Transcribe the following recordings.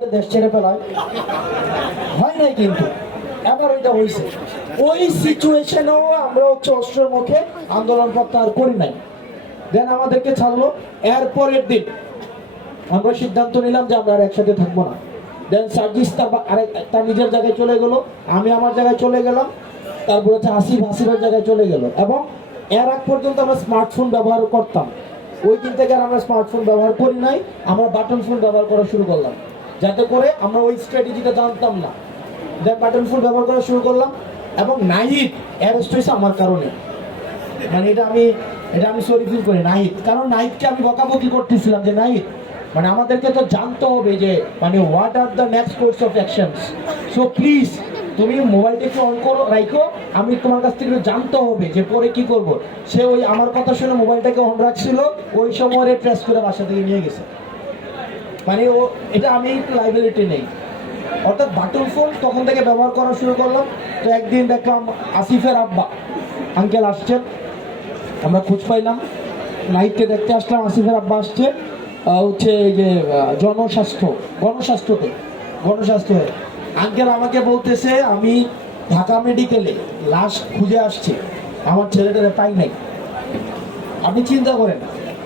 দেশ ছেড়ে ফেলায়। হয় নাই কিন্তু হয়েছে। ওই সিচুয়েশনেও আমরা হচ্ছে মুখে আন্দোলন প্রত্যাহার করি নাই। দেন আমাদেরকে ছাড়লো। এর পরের দিন আমরা সিদ্ধান্ত নিলাম যে আমরা আর একসাথে থাকব না। দেন সার্জিস তার তার নিজের জায়গায় চলে গেল। আমি আমার জায়গায় চলে গেলাম। তারপর হচ্ছে হাসিফ হাসিফের জায়গায় চলে গেল। এবং এর আগ পর্যন্ত আমরা স্মার্টফোন ব্যবহার করতাম। ওই দিন থেকে আর আমরা স্মার্টফোন ব্যবহার করি নাই। আমরা বাটন ফোন ব্যবহার করা শুরু করলাম। যাতে করে আমরা ওই স্ট্র্যাটেজিটা জানতাম না। দেন বাটন ফুল ব্যবহার করা শুরু করলাম এবং নাহিদ অ্যারেস্ট হয়েছে আমার কারণে। মানে এটা আমি এটা আমি সরি ফিল করি, নাহিদ। কারণ নাহিদকে আমি বকাবকি করতেছিলাম যে, নাহিদ মানে আমাদেরকে তো জানতে হবে যে মানে what are the next course of actions so please তুমি মোবাইলটা একটু অন করো রাখো আমি তোমার কাছ থেকে জানতে হবে যে, পরে কি করব। সে ওই আমার কথা শুনে মোবাইলটাকে অন রাখছিল, ওই সময় ট্রেস করে বাসা থেকে নিয়ে গেছে। মানে ও, এটা আমি লাইবিলিটি নেই। অর্থাৎ বাটন ফোন তখন থেকে ব্যবহার করা শুরু করলাম। তো একদিন দেখলাম আসিফের আব্বা আঙ্কেল আসছেন। আমরা খোঁজ পাইলাম। নাইটকে দেখতে আসলাম, আসিফের আব্বা আসছে। হচ্ছে এই যে জনস্বাস্থ্য গণস্বাস্থ্যতে গণস্বাস্থ্য আঙ্কেল আমাকে বলতেছে, আমি ঢাকা মেডিকেলে লাশ খুঁজে আসছে। আমার ছেলেটারে পাই নাই। আপনি চিন্তা করেন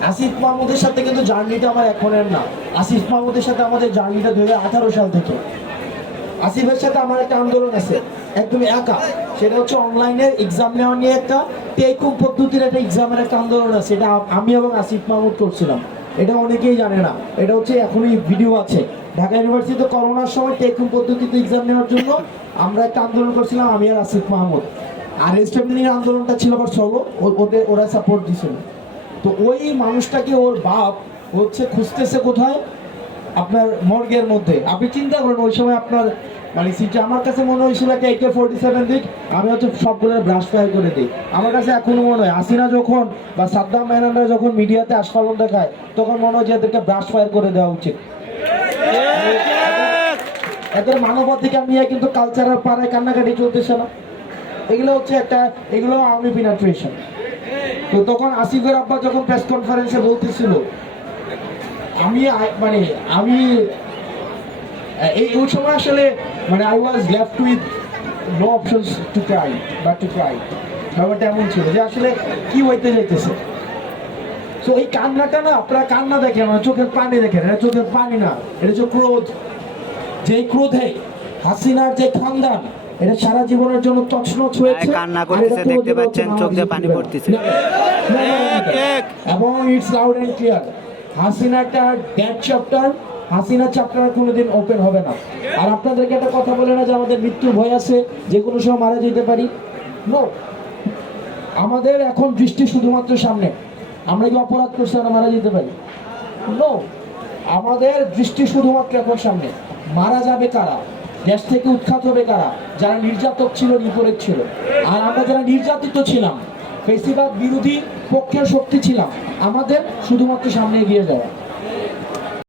আসিফ মাহমুদের সাথে কিন্তু জার্নিটা আমার এখনের না। আসিফ মাহমুদের সাথে আমাদের জার্নিটা দু সাল থেকে। আসিফের সাথে আমার একটা আন্দোলন আছে একদম একা। সেটা হচ্ছে অনলাইনে এক্সাম নেওয়া নিয়ে একটা টেকুম পদ্ধতির একটা এক্সামের একটা আন্দোলন আছে, এটা আমি এবং আসিফ মাহমুদ করছিলাম। এটা অনেকেই জানে না। এটা হচ্ছে এখনই ভিডিও আছে। ঢাকা ইউনিভার্সিটিতে করোনার সময় টেকুম পদ্ধতিতে এক্সাম নেওয়ার জন্য আমরা একটা আন্দোলন করছিলাম, আমি আর আসিফ মাহমুদ। আর এসডব্লিউর আন্দোলনটা ছিল আবার সলো ওদের ওরা সাপোর্ট দিছিল। তো ওই মানুষটাকে ওর বাপ হচ্ছে খুঁজতেছে কোথায়? আপনার মর্গের মধ্যে। আপনি চিন্তা করেন, ওই সময় আপনার মানে সিটে আমার কাছে মনে হয়েছিল একটা একে ফোর্টি সেভেন দিক, আমি হচ্ছে সবগুলো ব্রাশ ফায়ার করে দিই। আমার কাছে এখনও মনে হয়, আসিনা যখন বা সাদ্দাম মেহনানরা যখন মিডিয়াতে আস্ফালন দেখায়, তখন মনে হয় যে এদেরকে ব্রাশ ফায়ার করে দেওয়া উচিত। এদের মানবাধিকার নিয়ে কিন্তু কালচারাল পাড়ায় কান্নাকাটি চলতেছে না। এগুলো হচ্ছে একটা, এগুলো আওয়ামী পিনাট্রেশন তো তখন আসিফের আব্বা যখন প্রেস কনফারেন্সে বলতেছিল, আমি মানে আমি এই, ওই সময় আসলে মানে I was left with no options to cry বা টু ক্রাই ব্যাপারটা এমন ছিল যে আসলে কি হইতে যাইতেছে। তো এই কান্নাটা না আপনারা কান্না দেখেন না, চোখের পানি দেখেন এটা চোখের পানি না, এটা হচ্ছে ক্রোধ। যে ক্রোধে হাসিনার যে খানদান এটা সারা জীবনের জন্য তছনছ হয়েছে। হ্যাঁ, কান্না আর করতেছে, দেখতে পাচ্ছেন, চোখ দিয়ে পানি পড়তেছে। এবং ইটস লাউড এন্ড ক্লিয়ার হাসিনাটা ড্যাড চ্যাপ্টার হাসিনা চ্যাপ্টার কোনোদিন ওপেন হবে না। আর আপনাদেরকে একটা কথা বলে না যে আমাদের মৃত্যুর ভয় আছে যে কোনো সময় মারা যেতে পারি? নো আমাদের এখন দৃষ্টি শুধুমাত্র সামনে। আমরা কি অপরাধ করছি আমরা মারা যেতে পারি? নো আমাদের দৃষ্টি শুধুমাত্র এখন সামনে। মারা যাবে কারা? দেশ থেকে উৎখাত হবে কারা? যারা নির্যাতক ছিল, বিপরীত ছিল। আর আমরা যারা নির্যাতিত ছিলাম, ফেসিবাদ বিরোধী পক্ষের শক্তি ছিলাম, আমাদের শুধুমাত্র সামনে এগিয়ে যাওয়া।